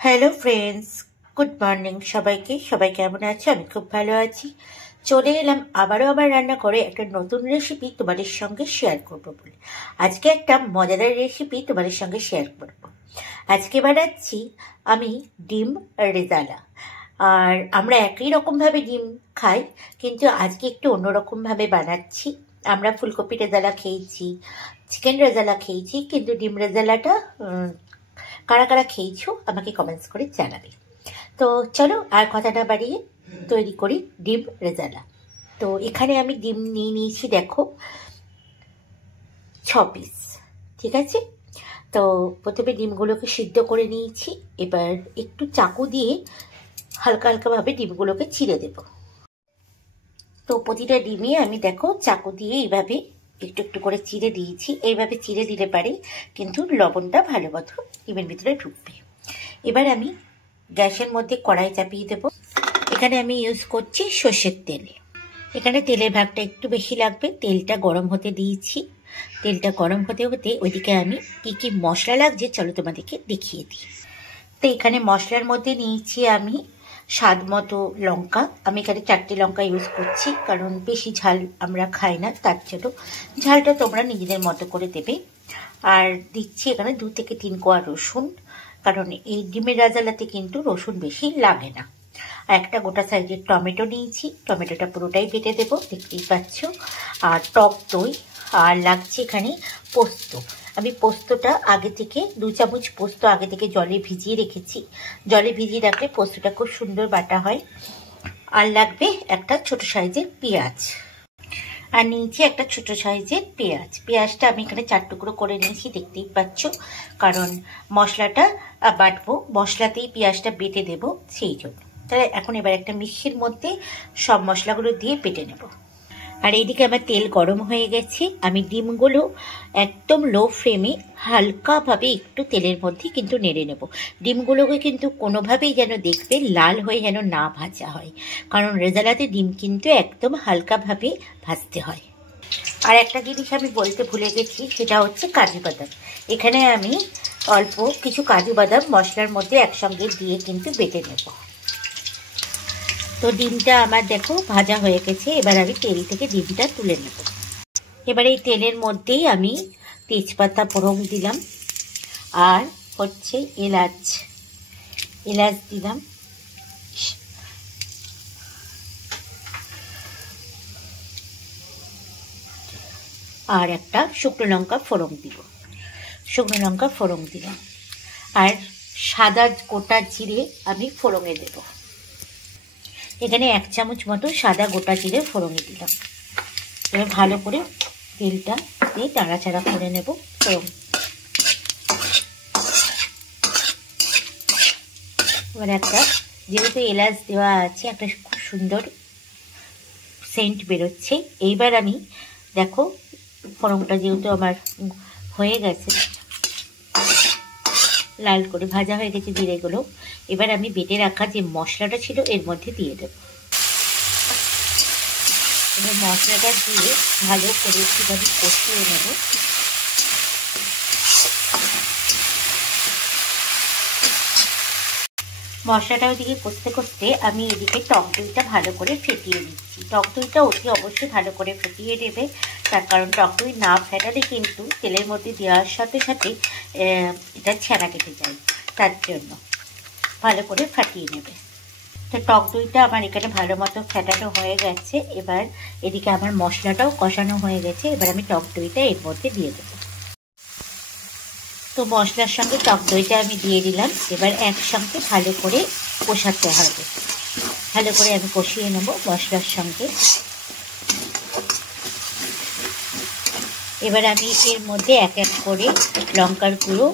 Hello friends, good morning সবাইকে। সবাই কেমন আছো? আমি খুব ভালো আছি। চলে এলাম আবারও আমার রান্না করে একটা নতুন রেসিপি তোমাদের সঙ্গে শেয়ার করব বলে। আজকে একটা মজাদার রেসিপি তোমাদের সঙ্গে শেয়ার করব। আজকে বানাচ্ছি আমি ডিম রেজালা। আর আমরা একই রকমভাবে ডিম খাই, কিন্তু আজকে একটু অন্যরকমভাবে বানাচ্ছি। আমরা ফুলকপি রেজালা খেয়েছি, চিকেন রেজালা খেয়েছি, কিন্তু ডিম রেজালাটা কারা কারা খেয়েছো আমাকে কমেন্টস করে জানাবে। তো চলো আর কথা না বাড়িয়ে তৈরি করি ডিম রেজালা। তো এখানে আমি ডিম নিয়ে নিয়েছি, দেখো 6 পিস। ঠিক আছে, তো প্রথমে ডিমগুলোকে সিদ্ধ করে নিয়েছি। এবার একটু চাকু দিয়ে হালকা হালকাভাবে ডিমগুলোকে চিড়ে দেব। তো প্রতিটা ডিমে আমি দেখো চাকু দিয়ে এইভাবে একটু একটু করে চিড়ে দিয়েছি। এইভাবে চিড়ে দিলে পারে কিন্তু লবণটা ভালো মতো ডিমের ভিতরে ঢুকবে। এবার আমি গ্যাসের মধ্যে কড়াই চাপিয়ে দেব। এখানে আমি ইউজ করছি সর্ষের তেল। এখানে তেলের ভাগটা একটু বেশি লাগবে। তেলটা গরম হতে দিয়েছি। তেলটা গরম হতে হতে ওইদিকে আমি কি কি মশলা লাগছে চলো তোমাদেরকে দেখিয়ে দিই। তো এখানে মশলার মধ্যে নিয়েছি আমি স্বাদ মতো লঙ্কা। আমি এখানে 4টে লঙ্কা ইউজ করছি, কারণ বেশি ঝাল আমরা খাই না, তার জন্য ঝালটা তোমরা নিজেদের মতো করে দেবে। আর দিচ্ছি এখানে 2 থেকে 3 কোয়া রসুন, কারণ এই ডিমের রেজালাতে কিন্তু রসুন বেশি লাগে না। আর একটা গোটা সাইজের টমেটো নিয়েছি, টমেটোটা পুরোটাই কেটে দেবো, দেখতেই পাচ্ছ। আর টক দই, আর লাগছে এখানে পোস্ত। আমি পোস্তটা আগে থেকে 2 চামচ পোস্ত আগে থেকে জলে ভিজিয়ে রেখেছি। জলে ভিজিয়ে রাখলে পোস্তটা খুব সুন্দর বাটা হয়। আর লাগবে একটা ছোট সাইজের পেঁয়াজ, আর নিয়েছি একটা ছোট সাইজের পেঁয়াজ। পেঁয়াজটা আমি এখানে 4 টুকরো করে নিয়েছি, দেখতেই পাচ্ছ, কারণ মশলাটা বাটবো, মশলাতেই পেঁয়াজটা বেটে দেব, সেই জন্য। তাহলে এখন এবার একটা মিক্সির মধ্যে সব মশলাগুলো দিয়ে বেটে নেব। আর এইদিকে আমার তেল গরম হয়ে গেছে। আমি ডিমগুলো একদম লো ফ্লেমে হালকাভাবে একটু তেলের মধ্যে কিন্তু নেড়ে নেব। ডিমগুলোকে কিন্তু কোনোভাবেই যেন দেখবে লাল হয়ে যেন না ভাজা হয়, কারণ রেজালাতে ডিম কিন্তু একদম হালকাভাবে ভাজতে হয়। আর একটা জিনিস আমি বলতে ভুলে গেছি, সেটা হচ্ছে কাজু বাদাম। এখানে আমি অল্প কিছু কাজু বাদাম মশলার মধ্যে একসঙ্গে দিয়ে কিন্তু বেটে নেব। তো ডিমটা আমার দেখো ভাজা হয়ে গেছে। এবার আমি তেল থেকে ডিমটা তুলে নেব। এবার এই তেলের মধ্যেই আমি তেজপাতা ফোড়ন দিলাম, আর হচ্ছে এলাচ দিলাম, আর একটা শুকনো লঙ্কা ফোড়ন দিলাম, আর সাদা গোটা জিরে আমি ফোড়নে দেব। এখানে 1 চামচ মতো সাদা গোটা জিরে ফোড়নে দিলাম। এবার ভালো করে তেলটা দিয়ে নাড়াচাড়া করে নেব ফোড়ন। এবার একটা, যেহেতু এলাচ দেওয়া আছে, একটা খুব সুন্দর সেন্ট বেরোচ্ছে। এইবার আমি দেখো ফোড়নটা যেহেতু আমার হয়ে গেছে, লাল করে ভাজা হয়ে গেছে জিরেগুলো, এবার আমি বেটে রাখা যে মশলাটা ছিল এর মধ্যে দিয়ে দেব। এবার মশলাটা দিয়ে ভালো করে একটুখানি কষিয়ে নেব। মশলাটা ওইদিকে কষতে কষতে আমি এদিকে টক দইটা ভালো করে ফেটিয়ে নিচ্ছি। টক দইটা অতি অবশ্যই ভালো করে ফেটিয়ে দেবে, তার কারণ টক দই না ফেটালে কিন্তু তেলের মধ্যে দেওয়ার সাথে সাথে এটা ছেঁড়া কেটে যায়, তার জন্য ভালো করে ফাটিয়ে নেবে। তো টক দইটা আমার এখানে ভালো মতো ফেটানো হয়ে গেছে। এবার এদিকে আমার মশলাটাও কষানো হয়ে গেছে। এবার আমি টক দইটা এর মধ্যে দিয়ে দেবো। তো মশলার সঙ্গে টক দইটা আমি দিয়ে দিলাম। এবার একসঙ্গে ভালো করে কষাতে হবে, ভালো করে আমি কষিয়ে নেব মশলার সঙ্গে। এবার আমি এর মধ্যে এক এক করে লঙ্কার গুঁড়ো,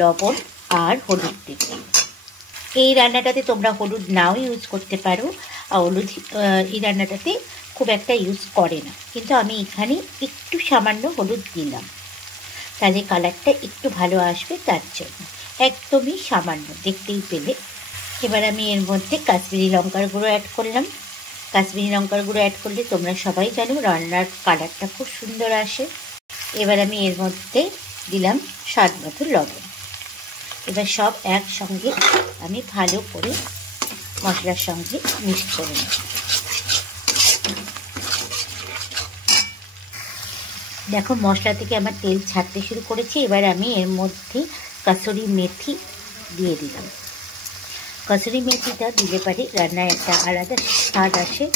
লবণ আর হলুদ দেব। এই রান্নাটাতে তোমরা হলুদ নাও ইউজ করতে পারো, আর হলুদ এই রান্নাটাতে খুব একটা ইউজ করে না, কিন্তু আমি এখানে একটু সামান্য হলুদ দিলাম, তাহলে কালারটা একটু ভালো আসবে, তার জন্য একদমই সামান্য, দেখতেই পেলে। এবার আমি এর মধ্যে কাশ্মীরি লঙ্কার গুঁড়ো অ্যাড করলাম। কাশ্মীরি লঙ্কার গুঁড়ো অ্যাড করলে তোমরা সবাই জানো রান্নার কালারটা খুব সুন্দর আসে। এবার আমি এর মধ্যে দিলাম স্বাদ মতো লবণ। এবার সব একসঙ্গে আমি ভালো করে মশলার সঙ্গে মিক্স করে নেব। দেখো মশলা থেকে আমার তেল ছাড়তে শুরু করেছে। এবার আমি এর মধ্যে কাসুরি মেথি দিয়ে দিলাম। কাসুরি মেথিটা দিলে পারে রান্নায় একটা আলাদা স্বাদ আসে।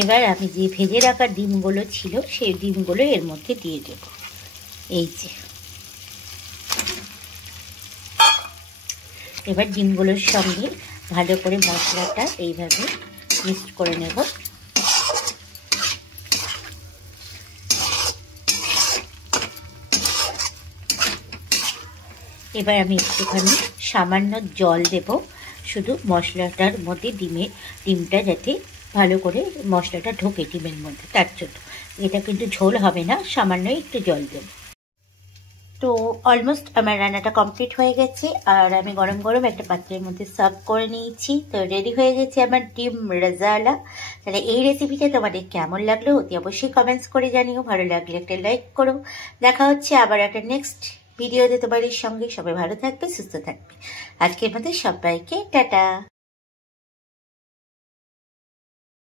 এবার আমি যে ভেজে রাখা ডিমগুলো ছিল সেই ডিমগুলো এর মধ্যে দিয়ে দেব। এই যে এবার ডিমগুলোর সঙ্গে ভালো করে মশলাটা এইভাবে মিক্স করে নেব। এবার আমি একটুখানি সামান্য জল দেব, শুধু মশলাটার মধ্যে ডিমটা যাতে ভালো করে মশলাটা ঢোকে ডিমের মধ্যে, তার জন্য। এটা কিন্তু ঝোল হবে না, সামান্য একটু জল দেব। তো অলমোস্ট আমার রান্নাটা কমপ্লিট হয়ে গেছে, আর আমি গরম গরম একটা পাত্রের মধ্যে সার্ভ করে নিয়েছি। তো রেডি হয়ে গেছে আমার ডিম রেজালা। তাহলে এই রেসিপিটা তোমাদের কেমন লাগলো অতি অবশ্যই কমেন্টস করে জানিও। ভালো লাগলে একটা লাইক করো। দেখা হচ্ছে আবার একটা নেক্সট ভিডিওতে তোমাদের সঙ্গে। সবাই ভালো থাকবে, সুস্থ থাকবে। আজকের মধ্যে সবাইকে টাটা।